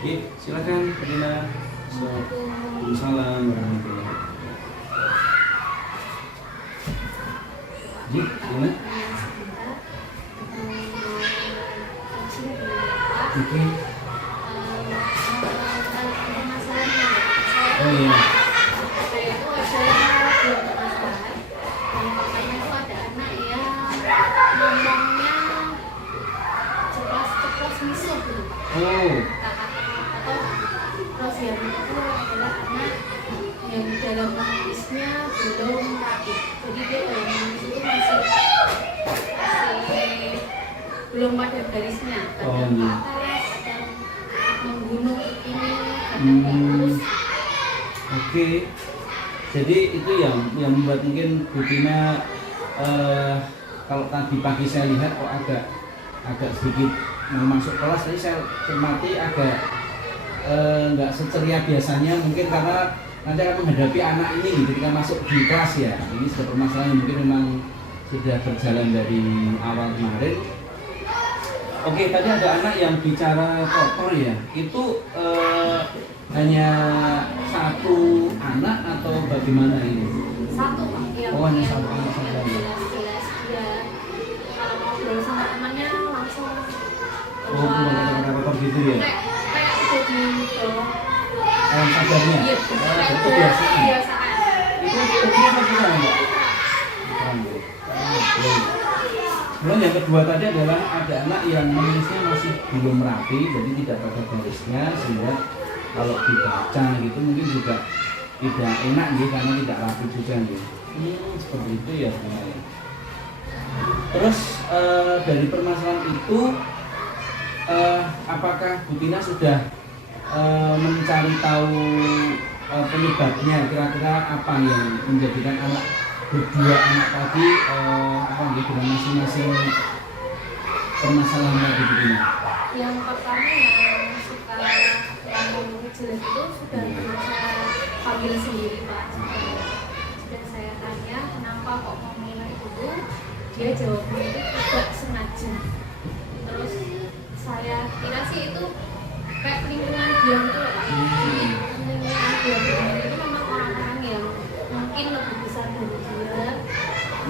Silakan Dina. Waalaikumsalam warahmatullahi wabarakatuh. Gimana? Oke. Oh iya. Oh. Terus yang itu adalah anak yang dalam mengisnya belum rapi. Jadi dia dalam menangis itu masih belum pada garisnya. Kadang ke atas, kadang menggunung ini, kadang terus. Oke. Jadi itu yang membuat mungkin Bu Tina kalau tadi pagi saya lihat kok agak sedikit mau masuk kelas, tadi saya cermati agak nggak seceria biasanya, mungkin karena nanti akan menghadapi anak ini ketika masuk di kelas ya. Ini sudah permasalahan yang mungkin memang sudah berjalan dari awal kemarin. Oke, tadi ada anak yang bicara kotor ya. Itu hanya satu anak atau bagaimana ini? Satu Pak. Oh, hanya satu anak saja. Jelas dia kalau ngobrol sama temannya langsung Oh, bukan kata-kata kotor gitu ya? kayak udah di bawah. Sadarnya? Iya, Itu kebiasaan. Itu apa juga enggak? Kemudian yang kedua tadi adalah ada anak yang menulisnya masih belum rapi, jadi tidak pada garisnya, sehingga kalau dibaca gitu mungkin juga tidak enak gitu, karena tidak rapi juga gitu. Seperti itu ya sebenarnya. Terus dari permasalahan itu apakah Bu Tina sudah mencari tahu penyebabnya, kira-kira apa yang menjadikan anak berdua anak tadi dengan masing-masing permasalahan Bu Tina? Yang pertama yang suka ngomong jelas itu sudah saya panggil sendiri Pak. Sudah saya tanya kenapa kok ngomongnya itu, dia jawabnya itu tidak sengaja. Terus saya kira sih itu kayak lingkungan dia gitu loh Pak. Jadi lingkungan dia itu memang orang-orang yang mungkin lebih besar dari dia.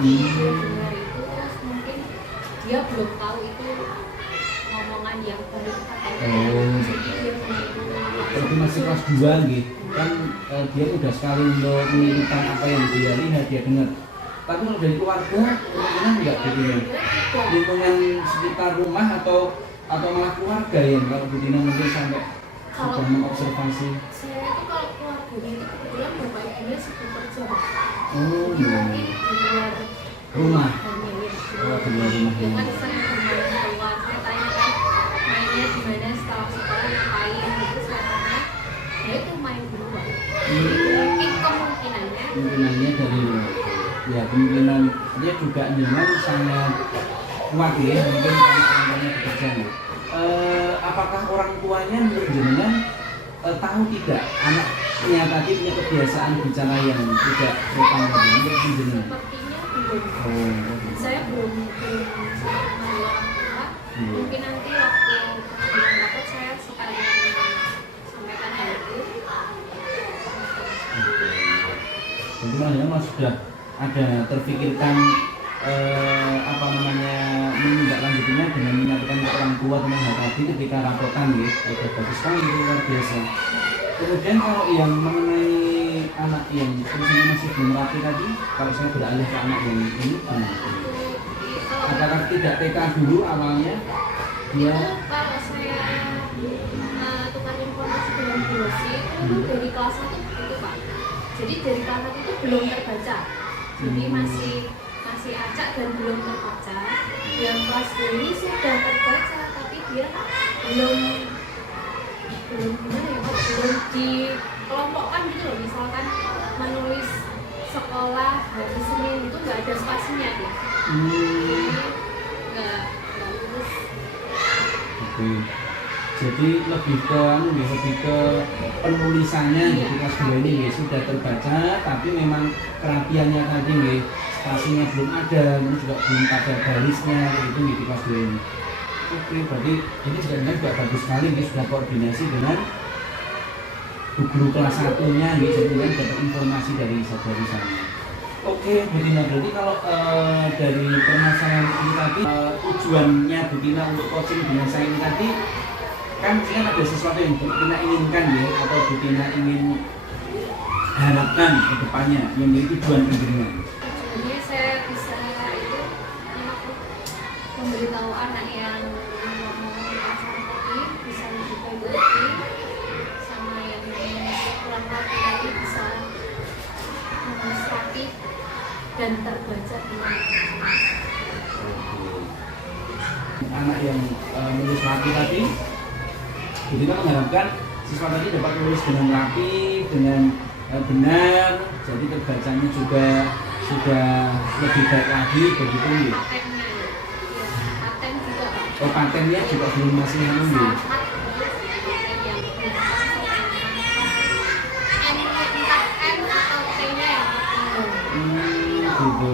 Dia dengar itu terus mungkin dia belum tahu itu ngomongan yang baik atau jadi dia Berarti masih kelas 2 gitu kan, dia udah sekali untuk menirukan apa yang dia lihat, dia dengar. Tapi kalau dari keluarga, lingkungan enggak gitu ya? Lingkungan sekitar rumah atau malah keluarga yang kalau Bu Tina mungkin sampai sudah mengobservasi? Saya itu kalau keluarganya itu kebetulan bapak ibunya sibuk kerja. Oh iya. Di luar Rumah. Di luar rumah. Dia kan sering bermain keluar. Saya tanya kan mainnya di mana setelah sekolah ngapain gitu, saya tanya. Dia itu main di luar. Mungkin kemungkinannya dari luar. Ya kemungkinan dia juga dengan sangat kuat ya, mungkin karena orang-orangnya bekerja. Apakah orang tuanya menurut jenengan tahu tidak anaknya tadi punya kebiasaan bicara yang tidak sopan menurut jenengan? sepertinya belum. Saya belum sempat memanggil orang tua. Mungkin nanti waktu bulan dapat saya sekalian sampaikan hal itu. Jadi malah sudah ada terpikirkan menindaklanjutinya dengan menyampaikan ke orang tua tentang hal tadi ketika rapotan ya. Sudah bagus sekali, itu luar biasa. Kemudian kalau yang mengenai anak yang usianya masih belum rapi tadi, kalau saya beralih ke anak yang ini apakah tidak TK dulu awalnya? Dia Kalau saya tukar informasi dengan dosi itu dari kelas 1 itu Pak. Jadi dari kelas 1 itu belum terbaca. Jadi masih acak dan belum terbaca. Yang kelas 2 ini sudah terbaca, tapi dia belum gimana ya Pak, belum dikelompokkan gitu loh. Misalkan menulis sekolah hari Senin itu nggak ada spasinya dia. Nggak lulus. Oke. Jadi lebih ke penulisannya di kelas 2 ini sudah terbaca, tapi memang kerapiannya tadi spasinya belum ada, juga belum pada garisnya gitu di kelas 2 ini. Oke, berarti ini juga bagus sekali nih, sudah koordinasi dengan guru kelas 1-nya nih, jadi kan dapat informasi dari saudari sana. Oke, Bu Tina, berarti kalau dari permasalahan ini tadi tujuannya Bu Tina untuk coaching dengan saya ini tadi kan ada sesuatu yang Bu Tina inginkan ya, atau Bu Tina ingin harapkan ke depannya yang menjadi tujuan pendidikan. Jadi saya bisa itu memberitahu anak yang ngomong pasar tadi bisa lebih baik lagi, sama yang kurang rapi tadi bisa menulis rapi dan terbaca dengan anak yang menulis rapi tadi, kita mengharapkan siswa tadi dapat menulis dengan rapi, dengan benar, jadi terbacanya juga sudah lebih baik lagi begitu ya. patennya, ya, paten juga Pak. Oh, patennya juga belum masih menunggu. Gitu.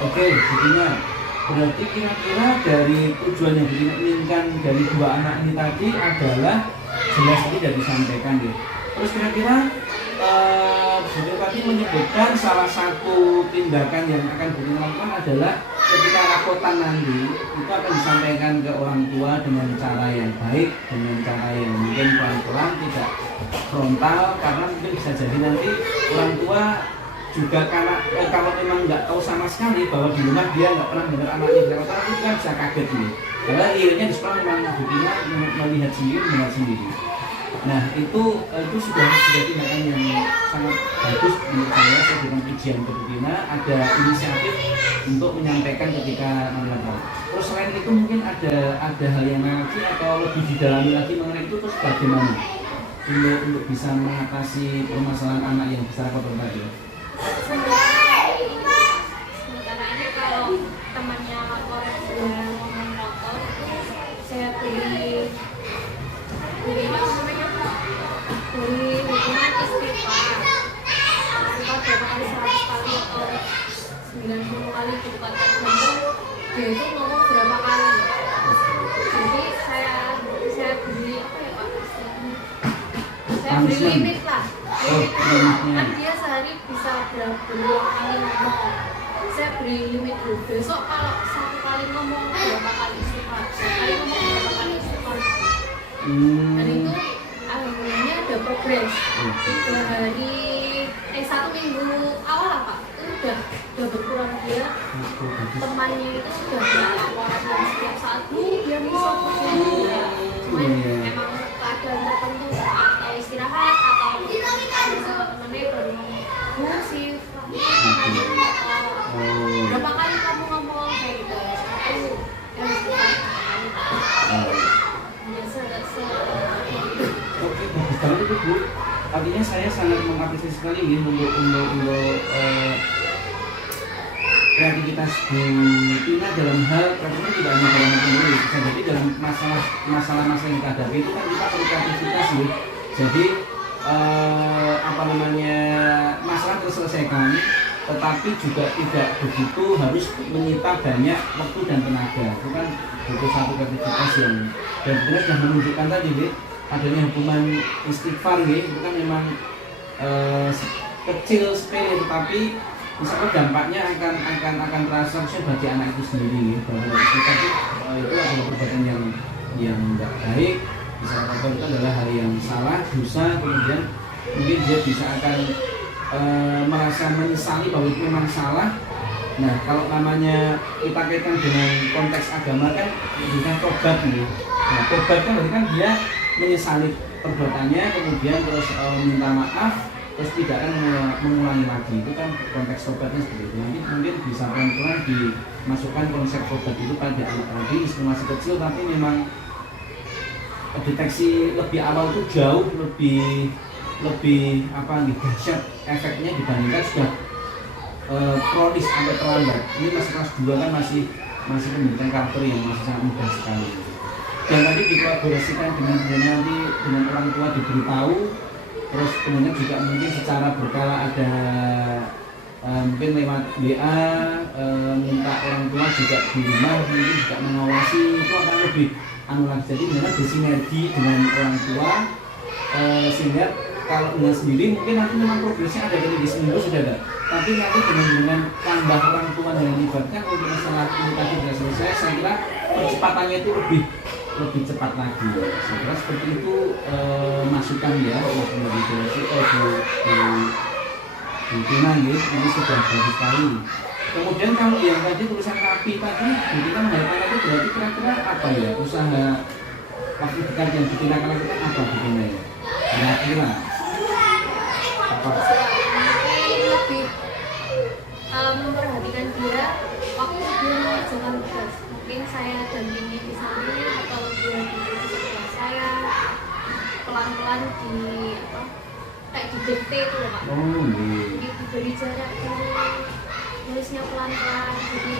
Oke, begini. Berarti kira-kira dari tujuan yang Butina inginkan dari dua anak ini tadi adalah jelas tadi sudah disampaikan ya. Terus kira-kira Butina tadi menyebutkan salah satu tindakan yang akan Butina lakukan adalah ketika rapotan nanti itu akan disampaikan ke orang tua dengan cara yang baik, dengan cara yang mungkin pelan-pelan, tidak frontal, karena mungkin bisa jadi nanti orang tua juga karena kalau memang nggak tahu sama sekali bahwa di rumah dia nggak pernah dengar anaknya berkata, itu kan bisa kaget nih. Karena realnya di sekolah memang Butina melihat sendiri, mendengar sendiri. Nah itu sudah tindakan yang sangat bagus menurut saya dengan ujian ke Butina, ada inisiatif untuk menyampaikan ketika menelpon. Terus selain itu mungkin ada hal yang lagi atau lebih didalami lagi mengenai itu, terus bagaimana untuk bisa mengatasi permasalahan anak yang besar kotor tadi? Sementara ini kalau temannya lapor dia ngomong kotor, saya beri hukuman istighfar berapa kali 100 kali atau 90 kali lipat, tergantung dia itu ngomong berapa kali. Jadi saya beri apa ya Pak istilahnya, saya beri limit lah. Kan dia sehari bisa berulang kali ngomong, saya beri limit dulu. Besok kalau satu kali ngomong berapa kali istighfar, sekali ngomong berapa kali istighfar. Dan itu alhamdulillahnya ada progres. 1 minggu awal lah Pak, itu udah berkurang. Dia temannya itu udah laporan dan setiap saat dia bisa begini. Cuman emang keadaan tertentu atau istirahat atau sama temennya baru ngomong, Bu sih berapa kali kamu ngomong kayak gitu, satu yang istighfar biasa Oke, bagus banget itu Bu. Artinya saya sangat mengapresiasi sekali ini untuk kreativitas Bu Tina dalam hal kreativitas tidak hanya dalam menulis, bisa jadi dalam masalah-masalah yang kita hadapi itu kan kita perlu kreativitas ya. Jadi masalah terselesaikan, tetapi juga tidak begitu harus menyita banyak waktu dan tenaga. Itu kan butuh satu kreativitas yang dan benar sudah menunjukkan tadi deh, adanya hukuman istighfar ya, itu kan memang kecil sepele, tetapi misalkan dampaknya akan terasa bagi anak itu sendiri ya, bahwa istighfar itu adalah perbuatan yang tidak baik. Misalkan itu adalah hal yang salah, dosa, kemudian mungkin dia bisa akan merasa menyesali bahwa itu memang salah. Nah kalau namanya kita kaitkan dengan konteks agama kan bukan tobat nih. Nah tobat kan berarti kan dia menyesali perbuatannya, kemudian terus minta maaf, terus tidak akan mengulangi lagi. Itu kan konteks tobatnya seperti itu. Nanti mungkin bisa pelan-pelan dimasukkan konsep tobat itu pada anak tadi masih kecil, tapi memang deteksi lebih awal itu jauh lebih dahsyat efeknya dibandingkan sudah kronis atau terlambat. Ini masih kelas 2 kan masih pembentukan karakter yang masih sangat mudah sekali. Dan tadi dikolaborasikan dengan orang tua diberitahu, terus kemudian juga mungkin secara berkala ada mungkin lewat WA, minta orang tua juga di rumah mungkin juga mengawasi, itu akan lebih lagi. Jadi memang bersinergi dengan orang tua, sehingga kalau dengan sendiri mungkin nanti memang progresnya ada dari seminggu sudah ada, tapi nanti dengan tambah orang tua yang dilibatkan untuk masalah ini tadi sudah selesai, saya kira percepatannya itu lebih cepat lagi. Saya kira seperti itu masukan ya Bu Tina, ini sudah bagus sekali. Kemudian kalau yang tadi tulisan rapi tadi, Bu Tina mengharapkan itu berarti kira-kira apa ya, usaha waktu dekat yang Bu Tina akan lakukan apa Bu Tina ya? Kira-kira apa? Lebih memperhatikan dia waktu dia mengerjakan tugas. Mungkin saya dampingi di sampingnya atau dia duduk di sebelah saya, pelan-pelan kayak di dikte itu loh Pak. Diberi jarak dulu, nulisnya pelan-pelan, jadi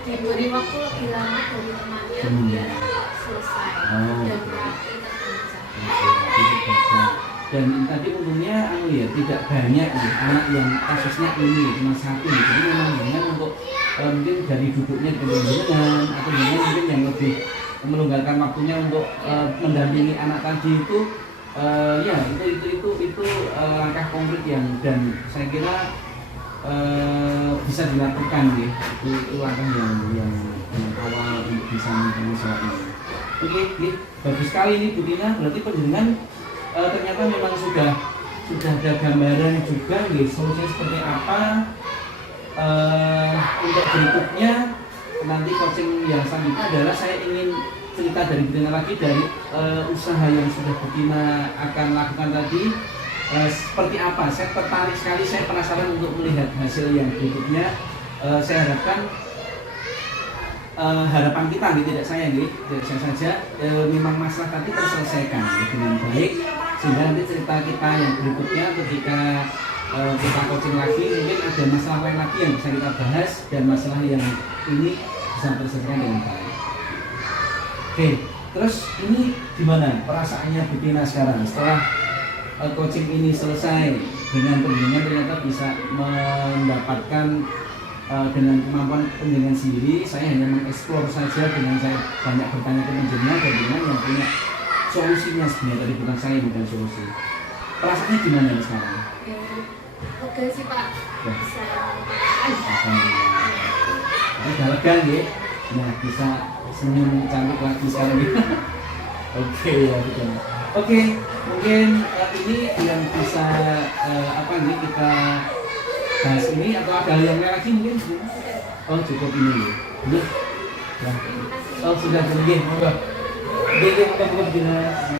diberi waktu lebih lama dari temannya biar selesai dan rapi terbaca. Dan tadi untungnya tidak banyak nih anak yang kasusnya ini cuma satu, jadi memang dengan untuk mungkin dari duduknya dengan atau mungkin yang lebih melonggarkan waktunya untuk mendampingi anak tadi itu ya itu langkah konkret yang dan saya kira bisa dilakukan nih. Itu langkah yang awal bisa menjawab ini. Oke, bagus sekali nih Bu Tina, berarti penjenengan ternyata memang sudah ada gambaran juga nih solusinya seperti apa. Untuk berikutnya nanti coaching yang selanjutnya adalah saya ingin cerita dari Bu Tina lagi dari usaha yang sudah Bu Tina akan lakukan tadi, seperti apa. Saya tertarik sekali, saya penasaran untuk melihat hasil yang berikutnya. Saya harapkan harapan kita tidak saya saja memang masalah tadi terselesaikan dengan baik, sehingga nanti cerita kita yang berikutnya ketika kita coaching lagi mungkin ada masalah lain lagi yang bisa kita bahas dan masalah yang ini bisa terselesaikan dengan baik. Oke, terus ini gimana perasaannya Bu Tina sekarang setelah coaching ini selesai dengan penjenengan ternyata bisa mendapatkan dengan kemampuan penjenengan sendiri. Saya hanya mengeksplor saja dengan saya banyak bertanya ke penjenengan dan dengan yang punya solusinya sebenarnya, tadi bukan saya yang bukan solusi. Perasaannya gimana nih sekarang? Oke sih Pak, bisa. Udah lega ya? Nah, bisa senyum cantik lagi sekarang gitu. Oke ya betul. Oke, mungkin ini yang bisa kita bahas ini, atau ada yang lain lagi mungkin? Oh cukup ini ya. Belum? Ya. Oh sudah, mungkin. Oke, bukan